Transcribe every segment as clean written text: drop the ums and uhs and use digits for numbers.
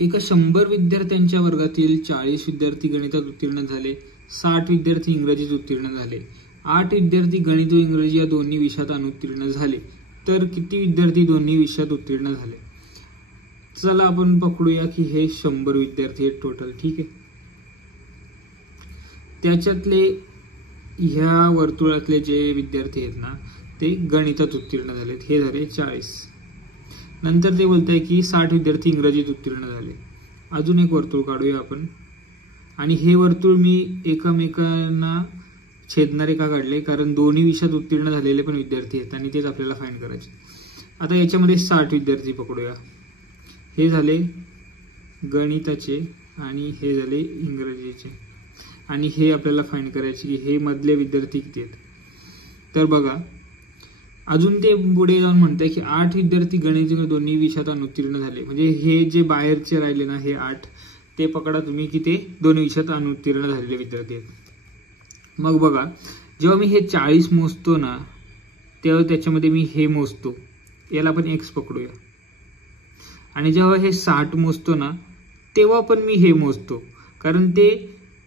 एका 100 विद्यार्थ्यांच्या वर्गातील 40 विद्यार्थी गणितात उत्तीर्ण झाले, 60 विद्यार्थी इंग्रजीत उत्तीर्ण झाले, 8 विद्यार्थी गणित व इंग्रजी या दोन्ही विषयात अनुत्तीर्ण झाले, तर किती विद्यार्थी दोन्ही विषयात उत्तीर्ण झाले? चला आपण पकडूया की हे 100 विद्यार्थी आहेत टोटल, ठीक आहे. त्याच्यातले ह्या वर्तुळातले जे विद्यार्थी आहेत ना ते गणितात उत्तीर्ण झालेत, हे झाले 40. नंतर ते बोलत आहे की 60 विद्यार्थी इंग्रजीत उत्तीर्ण झाले. अजून एक वर्तुळ काढूया आपण, आणि हे वर्तुळ मी एकमेकांना छेदणारे का काढले, कारण दोन्ही विषयात उत्तीर्ण झालेले पण विद्यार्थी आहेत आणि तेच आपल्याला फाइंड करायचे. आता याच्यामध्ये 60 विद्यार्थी पकडूया, हे झाले गणिताचे आणि हे झाले इंग्रजीचे, आणि हे आपल्याला फाइंड करायचे की हे मधले विद्यार्थी किती आहेत. तर बघा अजून ते पुढे जाऊन म्हणताय की 8 विद्यार्थी गणित दोन्ही विषयात अनुत्तीर्ण झाले, म्हणजे हे जे बाहेरचे राहिले ना हे 8 ते पकडा तुम्ही की ते दोन्ही विषयात अनुत्तीर्ण झालेले विद्यार्थी आहेत. मग बघा जेव्हा मी हे 40 मोजतो ना तेव्हा त्याच्यामध्ये मी हे मोजतो, याला आपण x पकडूया, आणि जेव्हा हे 60 मोजतो ना तेव्हा पण मी हे मोजतो, कारण ते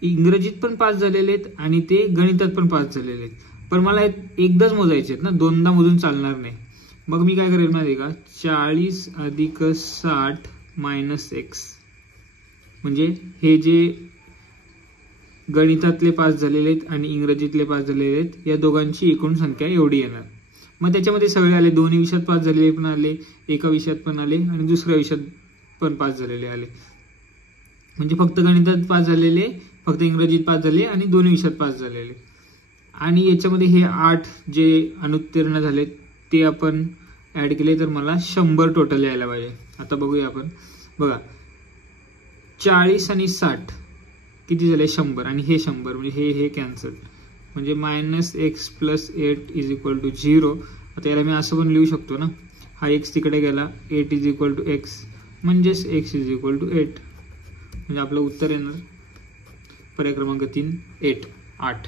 इंग्रजीत पण पास झालेले आहेत आणि ते गणितात पण पास झालेले आहेत. पण मला एकदाच मोजायचे आहेत ना, दोनदा मोजून चालणार नाही. मग मी काय करेल माहिती का, 40 अधिक 60 मायनस x, म्हणजे हे जे गणितातले पास झालेले आहेत आणि इंग्रजीतले पास झालेले आहेत या दोघांची एकूण संख्या एवढी येणार. मग त्याच्यामध्ये सगळे आले, दोन्ही विषयात पास झालेले पण आले, एका विषयात पण आले आणि दुसऱ्या विषयात पण पास झालेले आले. म्हणजे फक्त गणितात पास झालेले, फक्त इंग्रजीत पास झाले आणि दोन्ही विषयात पास झालेले. आणि याच्यामध्ये हे 8 जे अनुत्तीर्ण झाले ते आपण ऍड केले तर मला 100 टोटल यायला पाहिजे. आता बघूया आपण, बघा 40 आणि 60 किती झाले, 100, आणि हे 100 म्हणजे हे कॅन्सल, म्हणजे -x + 8 = 0. आता याला मी असं पण लिहू शकतो ना, हा x तिकडे गेला, 8 = x, म्हणजेच x = 8. म्हणजे आपलं उत्तर येणार पर्याय क्रमांक 3 8.